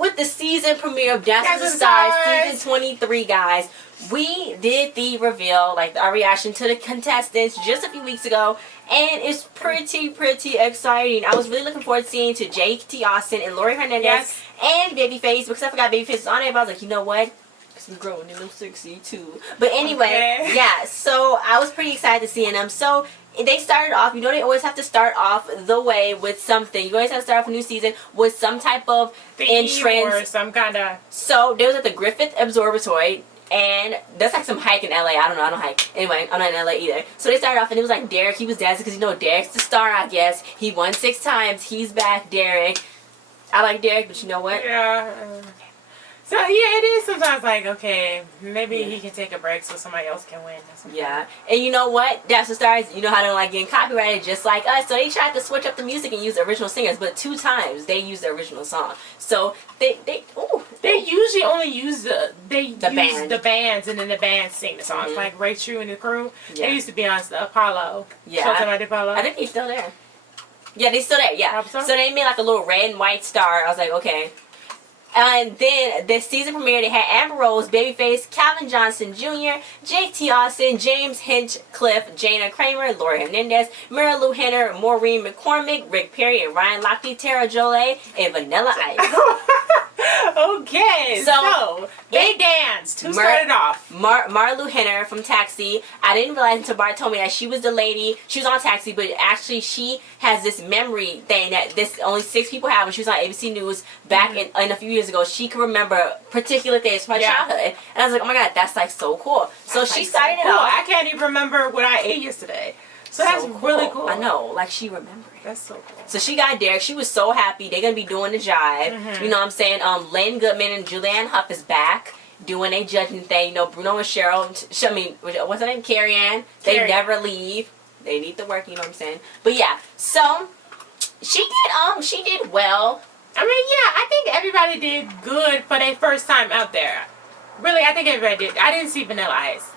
with the season premiere of Dance with the Stars, season 23, guys. We did the reveal, like our reaction to the contestants just a few weeks ago, and it's pretty exciting. I was really looking forward to seeing to JT Austin and Laurie Hernandez and Babyface, because I forgot Babyface was on it, but I was like, you know what? Because we're growing a little sexy too. But anyway, yeah, so I was pretty excited to seeing them. So they started off, you know, they always have to start off the way with something. You always have to start off a new season with some type of entrance or some kind of. So they was at the Griffith Observatory, and that's like some hike in LA. I don't know, I don't hike. Anyway, I'm not in LA either. So they started off and it was like Derek, he was dancing because, you know, Derek's the star, I guess. He won 6 times. He's back, Derek. I like Derek, but you know what? Yeah. So yeah, it is sometimes like, okay, maybe he can take a break so somebody else can win. Yeah, and you know what? That's the Stars, you know how they don't like getting copyrighted just like us. So they tried to switch up the music and use original singers, but 2 times they used the original song. So they usually only use the bands, and then the bands sing the songs. Like Ray True and the crew. Yeah. They used to be on Apollo. Yeah, Apollo. I think he's still there. Yeah, they're still there. Yeah. So they made like a little red and white star. I was like, okay. And then the season premiere, they had Amber Rose, Babyface, Calvin Johnson Jr., JT Austin, James Hinchcliffe, Jana Kramer, Laurie Hernandez, Marilu Henner, Maureen McCormick, Rick Perry, and Ryan Lochte, Terra Jolé, and Vanilla Ice. Okay, so they danced. Who started off? Marilu Henner from Taxi. I didn't realize until Bart told me that she was the lady. She was on Taxi, but actually she has this memory thing that only 6 people have. When she was on ABC News back in a few years ago, she can remember particular things from her childhood. And I was like, oh my god, that's like so cool. So she started it off. I can't even remember what I ate yesterday. So that's really cool. I know, like she remembered. That's so cool. So she got Derek. She was so happy. They're gonna be doing the jive. You know what I'm saying? Lynn Goodman and Julianne Hough is back doing a judging thing. You know, Bruno and Cheryl. I mean, what's her name? Carrie Ann. They never leave. They need to work. You know what I'm saying? But yeah. So she did well. I mean, yeah, I think everybody did good for their first time out there. Really, I think everybody did. I didn't see Vanilla Ice.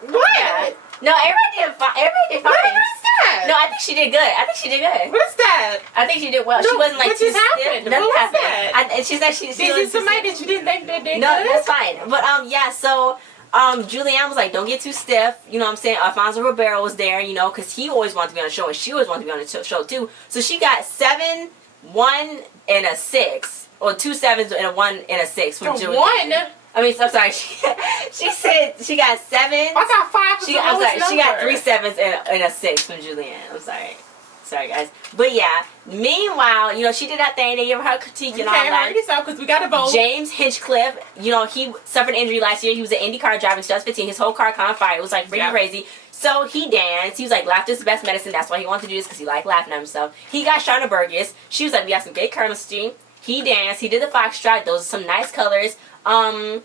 What? Yeah. No, everybody did fine. What is that? No, I think she did good. I think she did good. What is that? I think she did well. No, she wasn't like what just happened? Nothing What was happened. that? And she said she Is it somebody that you didn't think that did No, good? that's fine. But yeah, so Julianne was like, don't get too stiff. You know what I'm saying? Alfonso Ribeiro was there, you know, because he always wanted to be on the show, and she always wanted to be on the show too. So she got 7, 1, and a 6, or 2 7s and a 1 and a 6 from Julianne. 1? I mean, I'm sorry. She said she got 7. I got 5. I'm sorry. She got 3 7s and a 6 from Julianne. I'm sorry. Sorry, guys. But yeah. Meanwhile, you know, she did that thing. They gave her a critique and all that. Hurry this up because we got to vote. James Hinchcliffe, you know, he suffered an injury last year. He was an Indy car driver in 2015. His whole car caught on fire. It was like freaking crazy. So he danced. He was like, laughter's the best medicine. That's why he wanted to do this, because he liked laughing at himself. He got Shauna Burgess. She was like, we got some great chemistry. He danced. He did the foxtrot. Those are some nice colors. I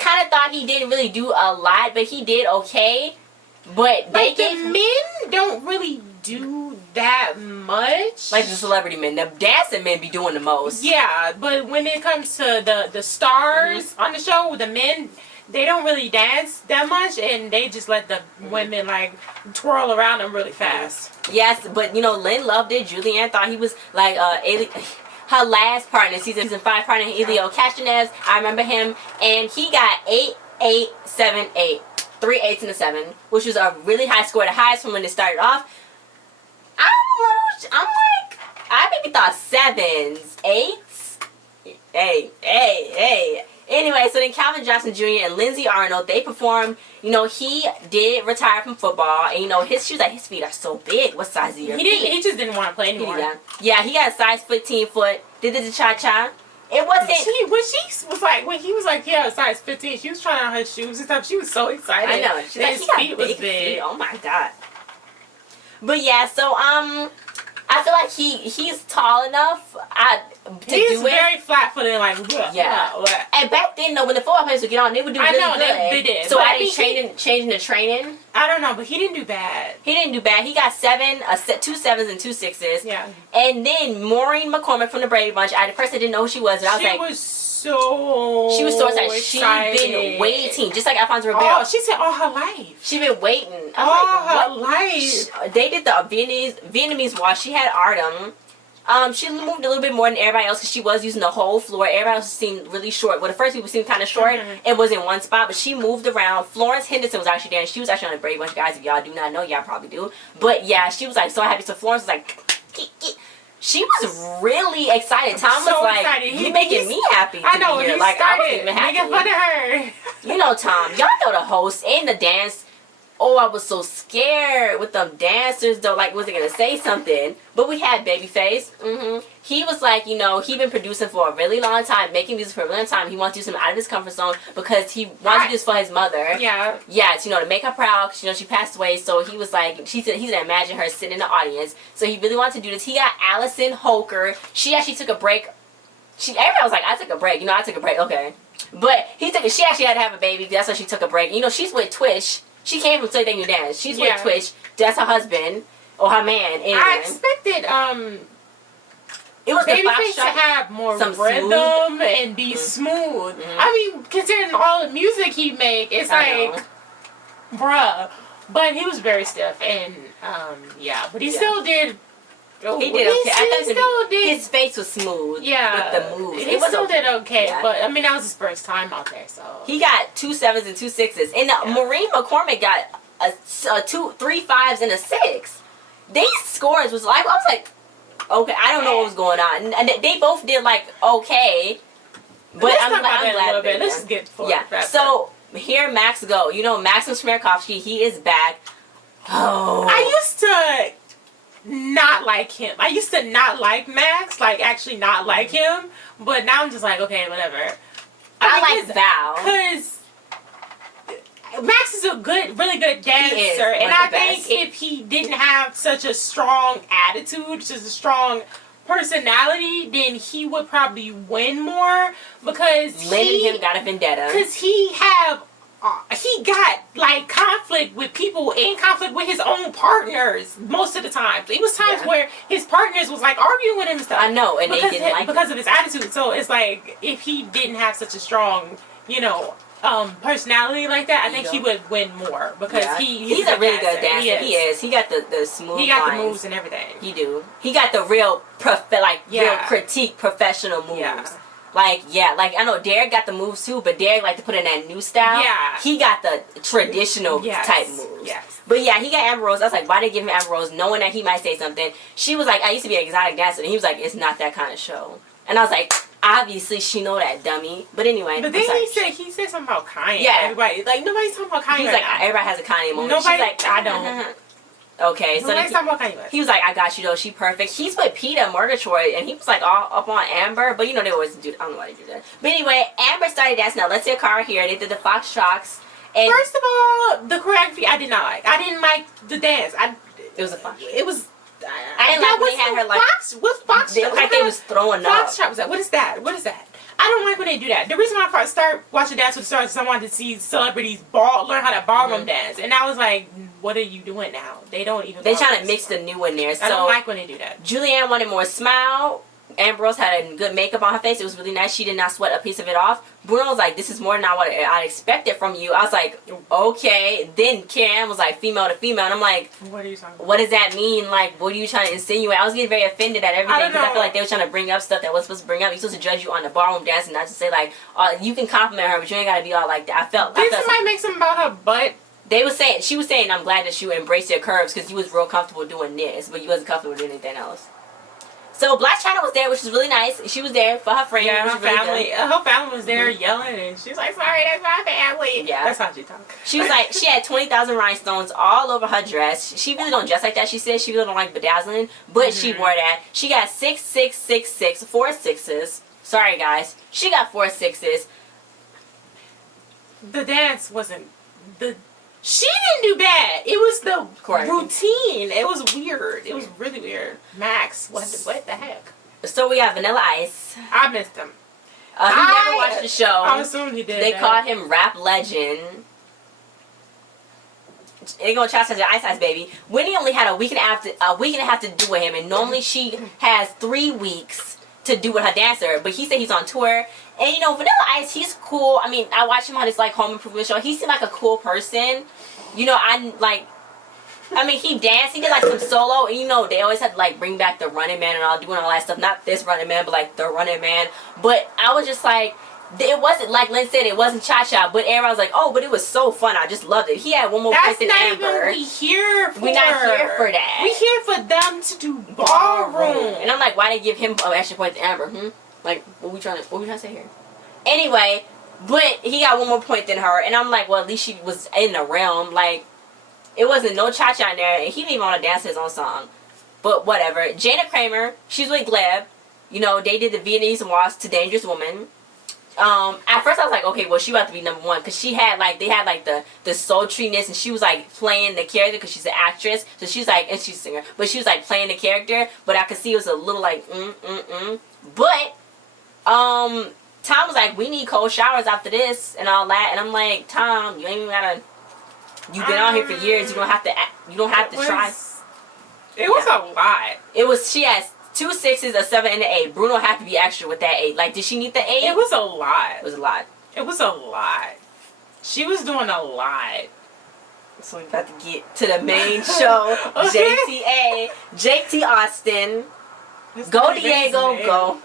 kind of thought he didn't really do a lot, but he did okay. But like the men don't really do that much. Like the celebrity men. The dancing men be doing the most. Yeah, but when it comes to the stars on the show, the men, they don't really dance that much, and they just let the women like twirl around them really fast. Yes, but you know, Lynn loved it. Julianne thought he was like her last partner, season 5 partner, Elio Castanez. I remember him, and he got 8, 8, 7, 8. 3 8s and a 7, which was a really high score, the highest from when it started off. I'm like, I maybe thought 7s, 8s. Hey. Anyway, so then Calvin Johnson Jr. and Lindsay Arnold, they performed. You know, he did retire from football, and you know, she was like, his feet are so big. What size are your feet? He just didn't want to play anymore. Yeah, he got a size 15 foot. Did the cha-cha. It wasn't. When he was like, yeah, size 15, she was trying on her shoes and stuff. She was so excited. I know. She's like, his feet was big. Oh my god. But yeah, so I feel like he's tall enough to do it. He's very flat-footed, like yeah. And back then, though, when the football players would get on, they would do really good. They did. So I think changing the training. I don't know, but he didn't do bad. He didn't do bad. He got 2 7s and 2 6s. Yeah. And then Maureen McCormick from the Brady Bunch. At first I didn't know who she was, but I was like, she was so excited. She's been waiting, just like Alfonso Ribeiro. Oh, she said all her life. She's been waiting. All her life. They did the Vietnamese wash. She had Artem. She moved a little bit more than everybody else because she was using the whole floor. Everybody else seemed really short. Well, the first people seemed kind of short. It was in one spot, but she moved around. Florence Henderson was actually there, and she was actually on the Brady Bunch, guys. If y'all do not know, y'all probably do. But yeah, she was like so happy. So Florence was like, she was really excited. Tom was like, excited. "You making me happy to I know, be here." he Like I started wasn't even happy. making fun of her. You know, Tom. Y'all know the host and the dance. Oh, I was so scared with them dancers though. Like, was it gonna say something? But we had Babyface. He was like, you know, he been producing for a really long time, making music for a really long time. He wants to do something out of his comfort zone because he wants to do this for his mother. Yeah. Yeah, to, you know, to make her proud. Cause, you know, she passed away. So he was like, he said imagine her sitting in the audience. So he really wanted to do this. He got Allison Holker. She actually took a break. Everybody was like, I took a break. You know, I took a break. Okay. But she actually had to have a baby. That's why she took a break. You know, she's with Twitch. She came from So You Think You Dance. She's with Twitch. That's her husband or her man. Anyway. I expected it was Babyface to have more rhythm and be smooth. I mean, considering all the music he make, it's like, bruh. But he was very stiff, and yeah. But he still did. He did okay. I thought his face was smooth. Yeah, with the moves. He still did okay. Yeah. But I mean, that was his first time out there, so he got 2 7s and 2 6s, and Maureen McCormick got a 2 3 5s and a 6. These scores was like, I was like, okay, I don't know what was going on, and they both did like okay. But I'm glad. Let's just get forward. Yeah. So here Max go. You know, Maxim Smerkovsky, he is back. Oh, I used to not like him. I used to not like Max, like actually not like him, but now I'm just like, okay, whatever. I like Val. Because Max is a really good dancer, and I think if he didn't have such a strong attitude, just a strong personality, then he would probably win more because Lynn and him got a vendetta. Because he got like conflict with people and conflict with his own partners most of the time. It was times where his partners was like arguing with him and stuff. I know, and they didn't like because of his attitude. So it's like if he didn't have such a strong, you know, personality like that, I think he would win more because he's a really good dancer. He is. He got the smooth. He got the moves and everything. He do. He got the real real critique professional moves. Yeah. Like I know Derek got the moves too, but Derek like to put in that new style. Yeah. He got the traditional type moves. Yes. But yeah, he got Amber Rose. I was like, why did they give him Amber Rose, knowing that he might say something? She was like, I used to be an exotic dancer, and he was like, it's not that kind of show. And I was like, obviously she know that, dummy. But anyway. But then he said something about Kanye. Yeah. Everybody nobody's talking about Kanye. He's like, everybody has a Kanye moment. Nobody. She's like, I don't. Okay, so he was like, I got you though, she perfect. He's with Peter Murgatroyd, and he was like all up on Amber, but you know they always do, I don't know why they do that. But anyway, Amber started dancing. Now let's see a car here. They did the foxtrots. And first of all, the choreography I did not like. I didn't like the dance. It was a fun. It was. I didn't like when they had her like. What's foxtrot? They looked like they was throwing up. Foxtrot was that? What is that? What is that? I don't like when they do that. The reason why I start watching Dance with the Stars is I wanted to see celebrities learn how to ballroom dance, and I was like, "What are you doing now?" They don't even. They're trying to mix the new in there. So I don't like when they do that. Julianne wanted more smile. Ambrose had a good makeup on her face. It was really nice. She did not sweat a piece of it off. Bruno was like, this is more than what I expected from you. I was like, okay. Then Karen was like, female to female. And I'm like, what are you talking about? What does that mean? Like, what are you trying to insinuate? I was getting very offended at everything because I feel like they were trying to bring up stuff that was supposed to bring up. You're supposed to judge you on the ballroom dance and not to say like, you can compliment her, but you ain't got to be all like that. Did somebody make something about her butt? She was saying, I'm glad that you embraced your curves because you was real comfortable doing this, but you wasn't comfortable doing anything else. So Black China was there, which was really nice. She was there for her friend. Yeah, her family. Her family was there yelling, and she's like, "Sorry, that's my family." Yeah, that's how she talked. She was like, she had 20,000 rhinestones all over her dress. She really don't dress like that. She said she really don't like bedazzling, but she wore that. She got 6 6 6 6 4 6s. Sorry guys, she got 4 6s. The dance wasn't the. She didn't do bad. It was the routine. It was weird. It was really weird. Max, what the heck? So we got Vanilla Ice. I missed him. He never watched the show. I assume he did. They called him Rap Legend. They're gonna chastise the Ice Ice baby. Winnie only had a week and a half to do with him, and normally she has 3 weeks to do with her dancer. But he said he's on tour. And you know, Vanilla Ice, he's cool. I mean, I watched him on his like home improvement show. He seemed like a cool person. You know, I like I mean, he danced. He did like some solo. And, you know, they always had to like bring back the Running Man and all, doing all that stuff. Not this Running Man, but like the Running Man. But I was just like, it wasn't like Lynn said. It wasn't cha-cha. But everyone was like, oh, but it was so fun. I just loved it. He had one more point than Amber. That's not even we here for. We're not here for that. We here for them to do ballroom. And I'm like, why they give him an extra point to Amber? Like, what we trying to say here? Anyway, but he got one more point than her. And I'm like, well, at least she was in the realm. Like, it wasn't no cha-cha in there. And he didn't even want to dance his own song. But whatever. Jana Kramer, she's with Gleb. You know, they did the Vietnamese waltz to Dangerous Woman. At first I was like, okay, well, she about to be number one, because she had like, they had like the sultriness, and she was like playing the character, because she's an actress, so she's like, and she's a singer, but she was like playing the character, but I could see it was a little like but Tom was like, we need cold showers after this and all that, and I'm like, Tom, you ain't even gotta, you've been out here for years, you don't have to try. It was a lot. It was, she has 2 6s, a 7, and an 8. Bruno had to be extra with that 8. Like, did she need the 8? It was a lot. It was a lot. It was a lot. She was doing a lot. So we're about to get to the main show. JTA, JT Austin. Go Diego, go.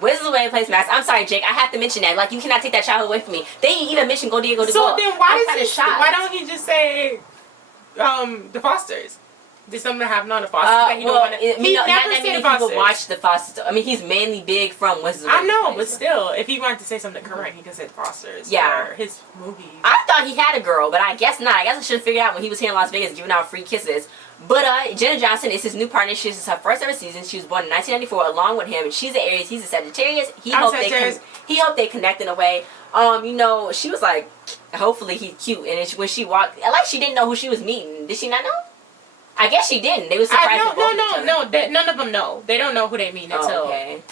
Wizards away place Max. I'm sorry, Jake. I have to mention that. Like, you cannot take that child away from me. They didn't even mention Go Diego to go. So then why don't he just say the Fosters? Did something happen on the Fosters? He never said the Fosters. People watch the Fosters. I mean, he's mainly big from Wizards. I know, but still, if he wanted to say something correct, he could say Fosters. Yeah. Or his movies. I thought he had a girl, but I guess not. I guess I should have figured out when he was here in Las Vegas giving out free kisses. But Jenna Johnson is his new partner. This is her first ever season. She was born in 1994 along with him. She's an Aries. He's a Sagittarius. He hoped they connect in a way. You know, she was like, hopefully he's cute. And when she walked, like she didn't know who she was meeting. Did she not know? I guess she didn't. They were surprised. None of them know. They don't know who they mean until. Okay.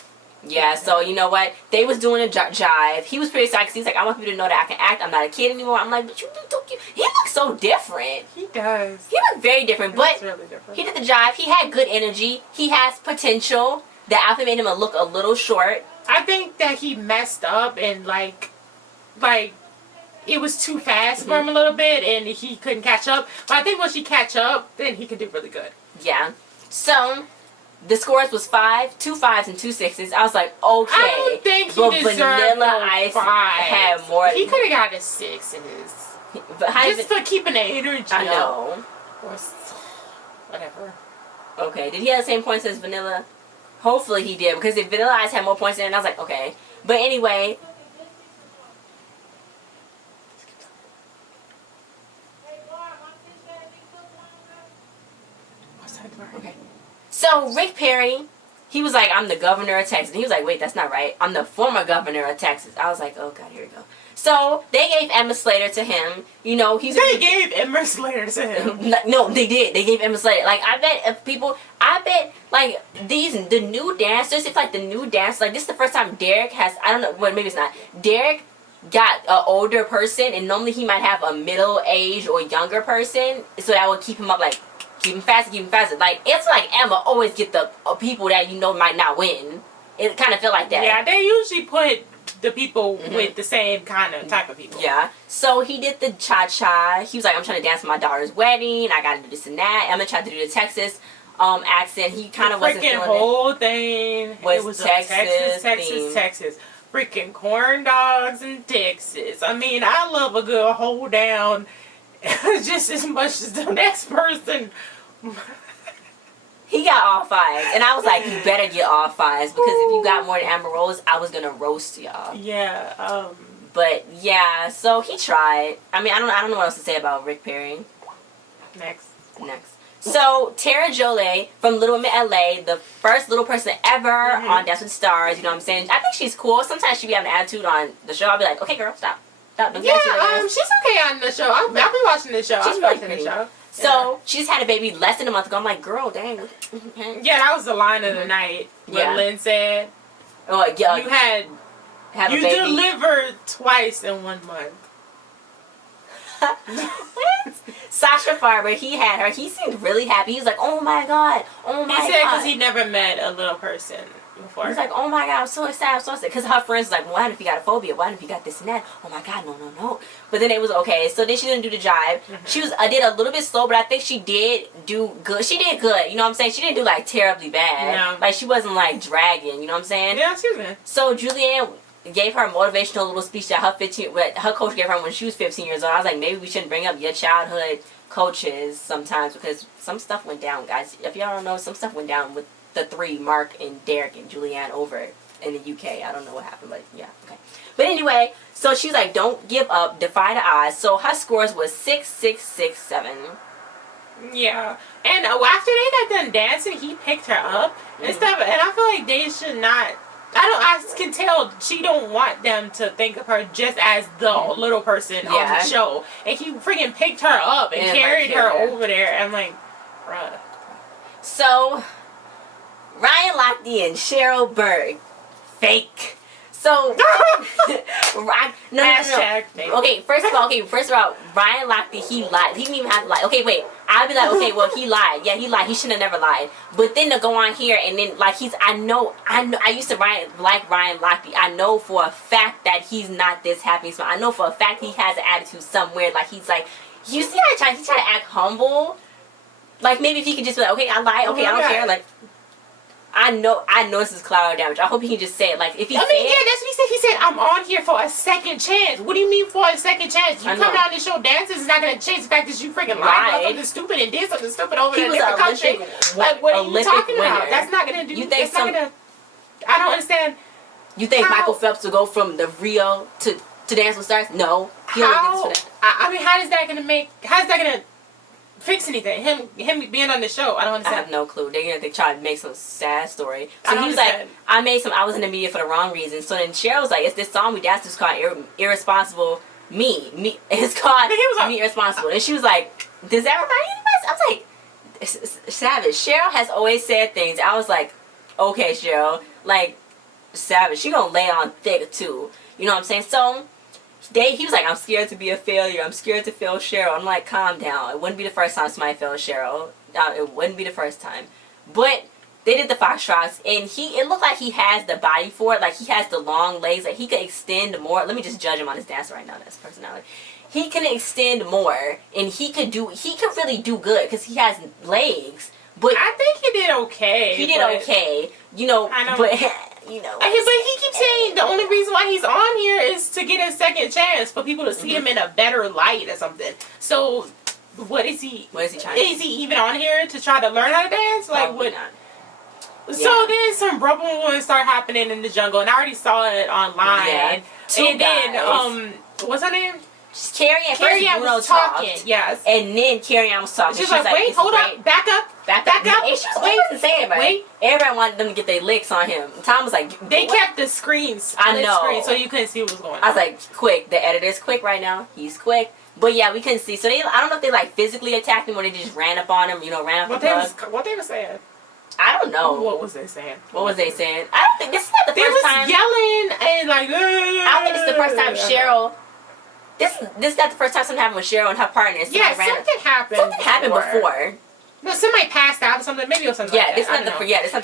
Yeah, so you know what? They was doing a jive. He was pretty excited because he's like, I want people to know that I can act. I'm not a kid anymore. I'm like, but you look so cute. He looks so different. He does. He looked very different. But really different. He did the jive. He had good energy. He has potential. The outfit made him look a little short. I think that he messed up and like it was too fast for him a little bit and he couldn't catch up. But I think once he catch up, then he can do really good. Yeah. So the scores was 5, 2 5s, and 2 6s. I was like, okay. I don't think he deserved Vanilla Ice 5. had more. He could have got a 6 in his. Just for keeping the energy. I know. Or whatever. Okay. Did he have the same points as Vanilla? Hopefully he did, because if Vanilla Ice had more points in it, I was like, okay. But anyway. Okay. So Rick Perry, he was like, I'm the governor of Texas. And he was like, wait, that's not right. I'm the former governor of Texas. I was like, oh God, here we go. So they gave Emma Slater to him. You know, gave Emma Slater to him. No, they did. They gave Emma Slater. Like, I bet like the new dancers, it's like the new dance, like this is the first time Derek has, I don't know, well maybe it's not. Derek got an older person, and normally he might have a middle-aged or younger person, so that would keep him up, like, keep him faster. Like, it's like Emma always get the people that you know might not win. It kind of feel like that. Yeah, they usually put the people with the same kind of type of people. Yeah. So he did the cha-cha. He was like, I'm trying to dance for my daughter's wedding. I got to do this and that. Emma tried to do the Texas accent. He kind of wasn't feeling it. The freaking whole thing. It was Texas. Freaking corn dogs in Texas. I mean, I love a good hold down just as much as the next person. He got all 5s, and I was like, you better get all 5s, because if you got more than Amber Rose, I was gonna roast y'all. Yeah. But yeah, so he tried. I mean, I don't know what else to say about Rick Perry. Next. So Terra Jolé from Little Women LA, the first little person ever on Dance with the Stars. You know what I'm saying? I think she's cool. Sometimes she be having an attitude on the show. I'll be like, okay, girl, stop. Don't she's okay on the show. I'll be watching the show. She's really pretty. So she just had a baby less than a month ago. I'm like, girl, dang. Yeah, that was the line of the night. What Lynn said. Oh, yeah. You delivered twice in 1 month. What? Sasha Farber, he seemed really happy. He was like, oh my God. He said because he never met a little person before. He's like, oh my God, I'm so excited, I'm so excited. Because her friends was like, well, what if you got a phobia? What if you got this and that? Oh my God, no. But then it was okay. So then she didn't do the jive. I did a little bit slow, but I think she did do good. She did good, you know what I'm saying? She didn't do like terribly bad. No. Like she wasn't like dragging, you know what I'm saying? Yeah, she was good. So Julianne gave her a motivational little speech that her coach gave her when she was 15 years old. I was like, maybe we shouldn't bring up your childhood coaches sometimes because some stuff went down, guys. If y'all don't know, some stuff went down with the three, Mark and Derek and Julianne over in the UK. I don't know what happened, but yeah, okay. But anyway, so she was like, don't give up, defy the odds. So her scores was 6, 6, 6, 7. Yeah, and after they got done dancing, he picked her up and stuff, and I feel like they should not. I can tell she don't want them to think of her just as the little person on the show. And he freaking picked her up and carried her over there. I'm like, bruh. So, Ryan Lochte and Cheryl Berg, fake. So, no. Okay, first of all, Ryan Lochte, he lied. He didn't even have to lie. Okay, wait. I'd be like, okay, well, he lied. Yeah, he lied. He shouldn't have never lied. But then to go on here and then, like, I used to like Ryan Lochte. I know for a fact that he's not this happy. So I know for a fact he has an attitude somewhere. Like, he's like, you see how he tried to act humble? Like, maybe if he could just be like, okay, I lied. Okay, I don't care. Like, I know this is collateral damage. I hope he can just say it. Like, if he yeah, that's what he said. He said, I'm on here for a second chance. What do you mean for a second chance? You come down this show dances is not going to change the fact that you freaking lied about something stupid and did something stupid over in a different country. Like, what are you talking about? That's not going to do. I don't understand. You think Michael Phelps will go from the Rio to Dance with Stars? No. How is that going to fix anything? Him being on the show, I don't understand. I have no clue. They try to make some sad story. So he was like, I was in the media for the wrong reason. So then Cheryl was like, it's this song we danced to, it's called Irresponsible Me. It's called Me Irresponsible. And she was like, does that remind you of us? I was like, it's savage. Cheryl has always said things. I was like, okay, Cheryl, like, savage. She gonna lay on thick too. You know what I'm saying? So he was like, I'm scared to be a failure. I'm scared to fail Cheryl. I'm like, calm down. It wouldn't be the first time somebody failed Cheryl. It wouldn't be the first time. But they did the foxtrots, and it looked like he has the body for it. Like, he has the long legs. Like, he could extend more. Let me just judge him on his dance right now. That's personality. He can extend more, and he could really do good because he has legs. But I think he did okay. He did okay. You know, I know. but you know. But he keeps saying the only reason why he's on here is to get a second chance for people to see him in a better light or something. So, what is he? What is he trying? Is he even on here to try to learn how to dance? Like, Probably not. So then some rumbles start happening in the jungle, and I already saw it online. Yeah. And then what's her name? Carrie Ann was talking. Yes. And then Carrie Ann was talking. She's like, wait, hold up, back up. And she wasn't saying right. Wait. Everybody wanted them to get their licks on him. Tom was like, they kept the screens. I know. So you couldn't see what was going on. I was like, quick. The editor's quick right now. He's quick. But yeah, we couldn't see. So I don't know if they like physically attacked him or they just ran up on him. You know, ran up. What they were saying. I don't know. What was they saying? What was they saying? I don't think this is not the first time. They was yelling and like. I don't think it's the first time Cheryl. This is not the first time something happened with Cheryl and her partners. Yeah, something happened. Something happened before. No, somebody passed out or something. Maybe it was something. Yeah, like this is not the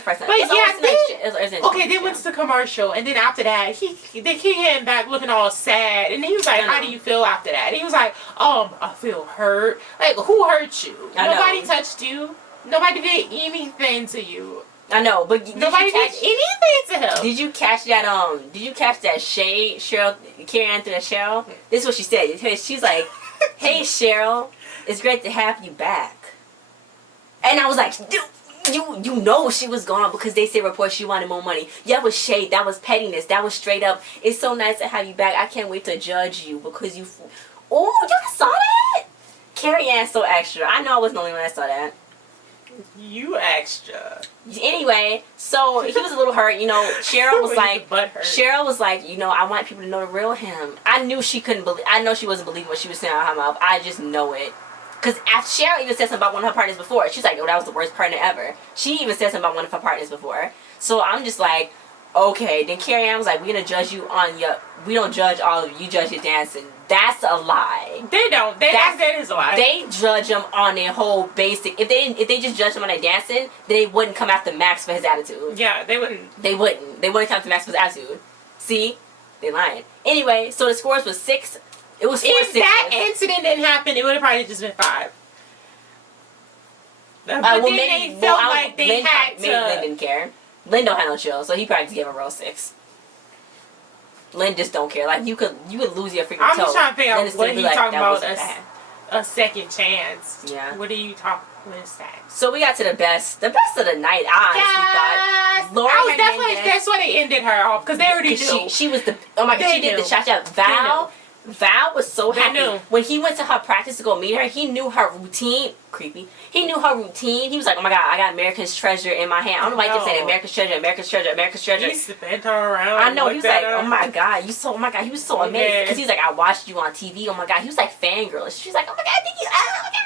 first time. But they went to the commercial, and then after that, they came back looking all sad, and he was like, "How do you feel after that?" And he was like, "I feel hurt. Like, who hurt you? Nobody touched you. Nobody did anything to you." I know, but nobody did anything to him. Did you catch that? Did you catch that shade, Cheryl? Carrie Ann to that Cheryl. This is what she said. She's like, "Hey, Cheryl, it's great to have you back." And I was like, dude, you know she was gone because they said reports she wanted more money. Yeah, that was shade. That was pettiness. That was straight up. It's so nice to have you back. I can't wait to judge you because you. Oh, you saw that? Carrie Ann's so extra. I know I wasn't the only one that saw that. You extra. Anyway, so he was a little hurt. You know, Cheryl was like, you know, I want people to know the real him. I knew she couldn't believe. I know she wasn't believing what she was saying out of her mouth. I just know it. Because Cheryl even said something about one of her partners before. She's like, oh, that was the worst partner ever. She even said something about one of her partners before. So I'm just like, okay. Then Carrie Ann was like, we're going to judge you on your... We don't judge all of you. You judge your dancing. That's a lie. They don't. That is a lie. They judge him on their whole basic. If they just judge him on their dancing, they wouldn't come after Max for his attitude. Yeah, they wouldn't. They wouldn't come after Max for his attitude. See, they lying. Anyway, so the scores was 6. It was 4-6. If that incident didn't happen, it would have probably just been 5. But then they felt like they had to. Maybe Lynn didn't care. Lynn don't have no chill, so he probably just gave a real 6. Lynn just don't care. Like you could lose your freaking toe. I'm just trying to figure out what he talking about a second chance. Yeah. What are you talking? What is that? So we got to the best of the night. I honestly thought Laurie Hernandez. That's why they ended her off because they already knew. She was the she did the cha-cha. Val was so happy when he went to her practice to go meet her. He knew her routine. Creepy. He knew her routine. He was like, "Oh my God, I got America's Treasure in my hand." I don't know why he kept saying America's Treasure, America's Treasure, America's Treasure. He spent her around. I know. He was like, "Oh my God, oh my God." He was so amazed because he's like, "I watched you on TV." Oh my God. He was like fangirl. She's like, "Oh my God, I think you." Oh my God.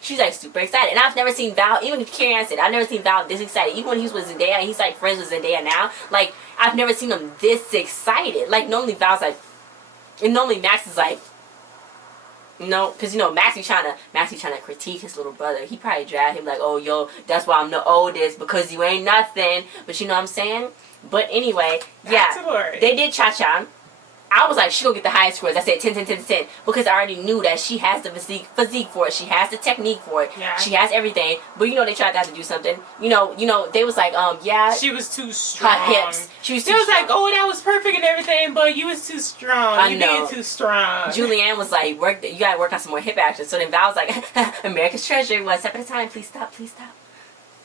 She's like super excited, and I've never seen Val. Even Karen said, "I've never seen Val this excited." Even when he was with Zendaya, and he's like friends with Zendaya now. Like I've never seen him this excited. Like normally Val's like, and normally Max is like. No, because Max be trying to critique his little brother. He probably dragged him like, "Oh, yo, that's why I'm the oldest because you ain't nothing." But you know what I'm saying? But anyway, yeah, they did cha-cha. I was like, she gonna get the highest scores. I said 10, 10, 10, 10 because I already knew that she has the physique for it. She has the technique for it. Yeah. She has everything. But they tried to have to do something. They was like, yeah. She was too strong. Her hips. She was too strong. strong. Like, oh, that was perfect and everything, but you was too strong. You being too strong. Julianne was like, you gotta work on some more hip action. So then Val was like, America's Treasure, 1 step at a time. Please stop, please stop.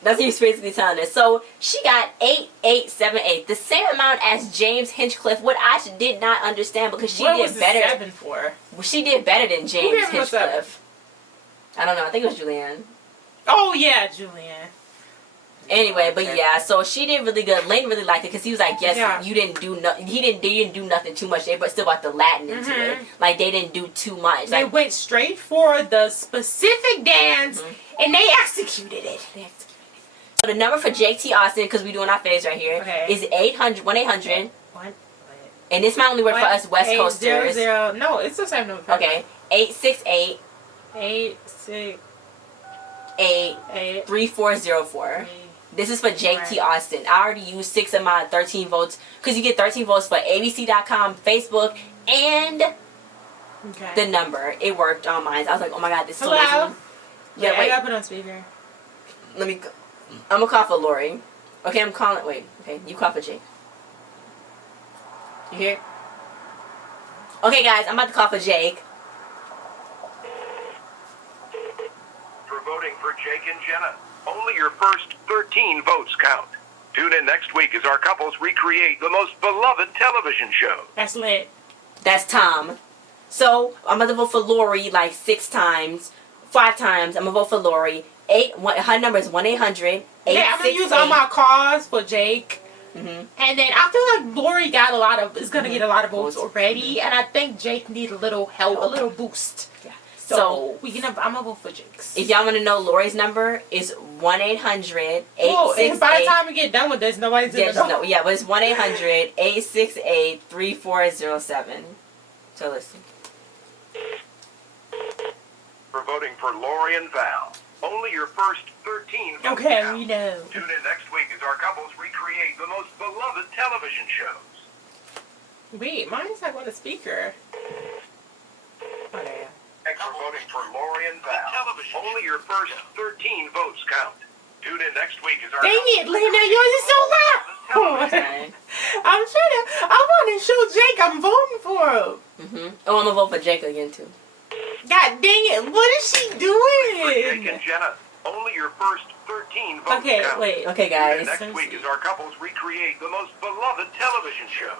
That's what he was basically telling us. So she got 8, 8, 7, 8. The same amount as James Hinchcliffe, what I did not understand because she did better. What was 7 for? She did better than James Hinchcliffe. I don't know. I think it was Julianne. Oh yeah, Julianne. Anyway, but yeah, so she did really good. Lane really liked it because he was like, yes, you didn't do nothing. They didn't do nothing too much. They still got the Latin into it. Like they didn't do too much. They went straight for the specific dance and they executed it. So the number for JT Austin, because we're doing our phase right here, is 1-800. And this might only work for us West Coasters. No, it's the same number. Okay. 868. 868 3404. This is for JT Austin. I already used 6 of my 13 votes because you get 13 votes for ABC.com, Facebook, and the number. It worked on mine. I was like, oh my God, this is so amazing. Yeah, I gotta put on speaker. Let me go. I'm gonna call for Lori. Okay, I'm calling. Wait. Okay, you call for Jake. You hear? Okay, guys, I'm about to call for Jake. For voting for Jake and Jenna, only your first 13 votes count. Tune in next week as our couples recreate the most beloved television show. That's lit. That's Tom. So I'm gonna vote for Lori like 6 times, 5 times. I'm gonna vote for Lori. Her number is 1-800. Yeah, I'm gonna use all my calls for Jake. And then I feel like Lori is gonna get a lot of votes already, and I think Jake needs a little help, a little boost. Yeah. So I'm gonna vote for Jake's. If y'all wanna know Lori's number is 1-800-868. And by the time we get done with this, nobody's gonna know. Yeah, but it's 1-800-868-3407. So listen. For voting for Lori and Val, only your first 13 votes count. Okay, we know. Tune in next week as our couples recreate the most beloved television shows. Wait, mine's not on the speaker. Okay. Thanks for voting for Lori and Val. Only your first 13 votes count. Tune in next week as our Dang it, Lena, yours is so loud. I want to show Jake I'm voting for him. Oh, I'm gonna vote for Jake again too. God dang it, what is she doing? Jake and Jenna, only your first 13 votes count. Wait. Okay, guys. Next week as our couples recreate the most beloved television shows.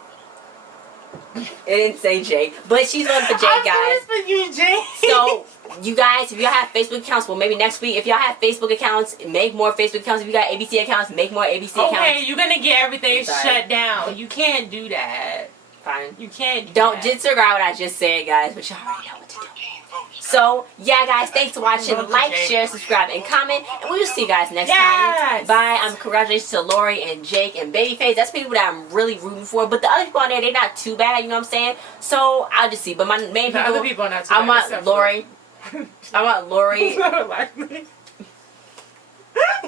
It didn't say Jake, but she's voting for Jake, guys. For you, Jake. So, you guys, if y'all have Facebook accounts, well, maybe next week, if y'all have Facebook accounts, make more Facebook accounts. If you got ABC accounts, make more ABC accounts. Okay, you're gonna get everything shut down. You can't do that. Fine. You can't do Don't that. disregard what I just said, guys, but y'all already know what to do. So, yeah, guys, thanks for watching. Like, share, subscribe, and comment. And we will see you guys next time. Bye. Congratulations to Laurie and Jake and Babyface. That's people that I'm really rooting for. But the other people on there, they're not too bad, you know what I'm saying? So, I'll just see. But my main people, other people are not too bad. I want Laurie. I want Laurie.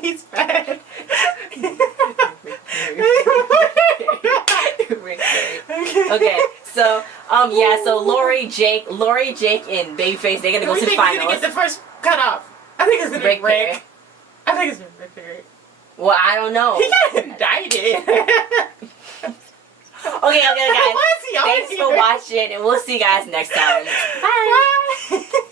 He's bad. Okay, so yeah, so Laurie, Jake, and Babyface, they're gonna go to the finals. He's gonna get the first cut off. I think it's gonna be Rick. I think it's gonna be Rick. Well, I don't know. He got indicted. Okay, guys. Thanks for watching, and we'll see you guys next time. Bye.